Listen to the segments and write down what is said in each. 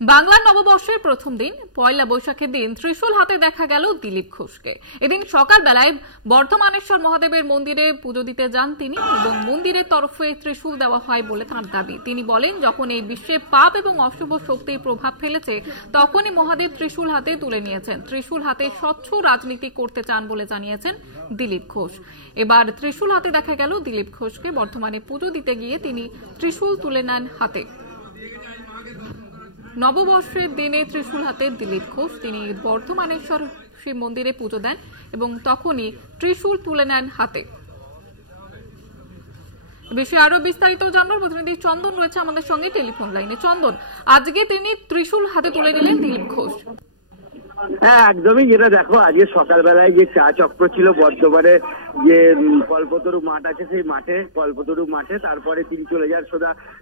বাংলার নববর্ষের প্রথম দিন পয়লা বৈশাখের দিন ত্রিশূল হাতে দেখা গেল দিলীপ ঘোষকে। এদিন সকালবেলায় বর্ধমানেশ্বর মহাদেবের মন্দিরে পুজো দিতে যান তিনি এবং মন্দিরের তরফে ত্রিশূল দেওয়া হয় বলে তাঁর দাবি। তিনি বলেন, যখন এই বিশ্বে পাপ এবং অশুভ শক্তির প্রভাব ফেলেছে তখনই মহাদেব ত্রিশূল হাতে তুলে নিয়েছেন। ত্রিশূল হাতে স্বচ্ছ রাজনীতি করতে চান বলে জানিয়েছেন দিলীপ ঘোষ। এবার ত্রিশূল হাতে দেখা গেল দিলীপ ঘোষকে। বর্ধমানে পুজো দিতে গিয়ে তিনি ত্রিশূল তুলে নেন হাতে। নববর্ষের দিনে ত্রিশূল হাতে দিলীপ ঘোষ তিনি বর্ধমানেশ্বর শিব মন্দিরে পুজো দেন এবং তখনই ত্রিশূল তুলে নেন হাতে। বিষয়ে আরো বিস্তারিত জানবার প্রতিনিধি চন্দন রয়েছে আমাদের সঙ্গে টেলিফোন লাইনে। চন্দন, আজকে তিনি ত্রিশূল হাতে তুলে নিলেন দিলীপ ঘোষ। হ্যাঁ, একদমই। যেটা দেখো, আজকে সকালবেলায় যে চা চক্র ছিল বর্ধমানে যে কল্পতরু মাঠ আছে, সেই মাঠে কল্পতরু মাঠে, তারপরে তিনি চলে যান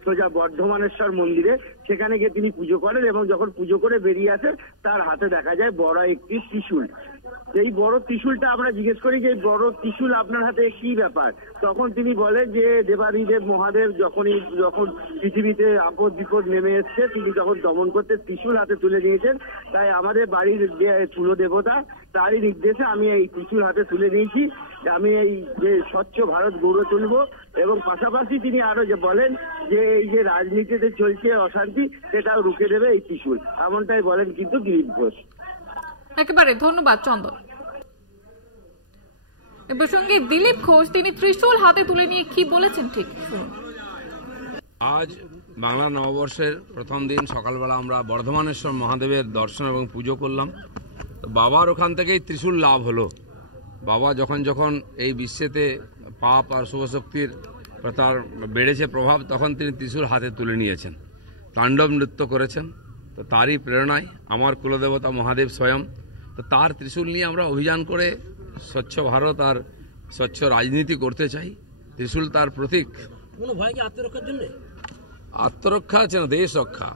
সোজা বর্ধমানেশ্বর মন্দিরে। সেখানে গিয়ে তিনি পুজো করেন এবং যখন পুজো করে বেরিয়ে আসেন তার হাতে দেখা যায় বড় একটি ত্রিশূল। এই বড় ত্রিশূলটা আমরা জিজ্ঞেস করি যে বড় ত্রিশূল আপনার হাতে কি ব্যাপার, তখন তিনি বলেন যে দেবাদিদেব মহাদেব যখন পৃথিবীতে আপদ বিপদ নেমে এসছে, তিনি যখন দমন করতে ত্রিশূল হাতে তুলে নিয়েছেন, তাই আমাদের বাড়ির যে কুল দেবতা তারই নির্দেশে আমি এই ত্রিশূল হাতে তুলে নিয়েছি। আমি এই যে স্বচ্ছ ভারত গড়ে তুলব এবং পাশাপাশি তিনি আরো যে বলেন যে এই যে রাজনীতিতে চলছে অশান্তি, সেটাও রুখে দেবে এই ত্রিশূল, এমনটাই বলেন কিন্তু দিলীপ ঘোষ। একেবারে ধন্যবাদ চন্দন। এ প্রসঙ্গে দিলীপ ঘোষ তিনি ত্রিশূল হাতে তুলে নিয়ে কি বলেছেন ঠিক শুনুন। আজ বাংলা নববর্ষের প্রথম দিন সকালবেলা আমরা বর্ধমানেশ্বর মহাদেবের দর্শন এবং পুজো করলাম। বাবার ওখান থেকেই ত্রিশূল লাভ হলো। বাবা যখন এই বিশ্বেতে পাপ আর শুভ শক্তির তার বেড়েছে প্রভাব, তখন তিনি ত্রিশূল হাতে তুলে নিয়েছেন, তাণ্ডব নৃত্য করেছেন। তো তারই প্রেরণায় আমার কুলদেবতা মহাদেব স্বয়ং, তো তার ত্রিশূল নিয়ে আমরা অভিযান করে স্বচ্ছ ভারত আর স্বচ্ছ রাজনীতি করতে চাই। ত্রিশূল তার প্রতীক। কোনো ভয় কি আত্মরক্ষার জন্য? আত্মরক্ষা আছে না, দেশ রক্ষা।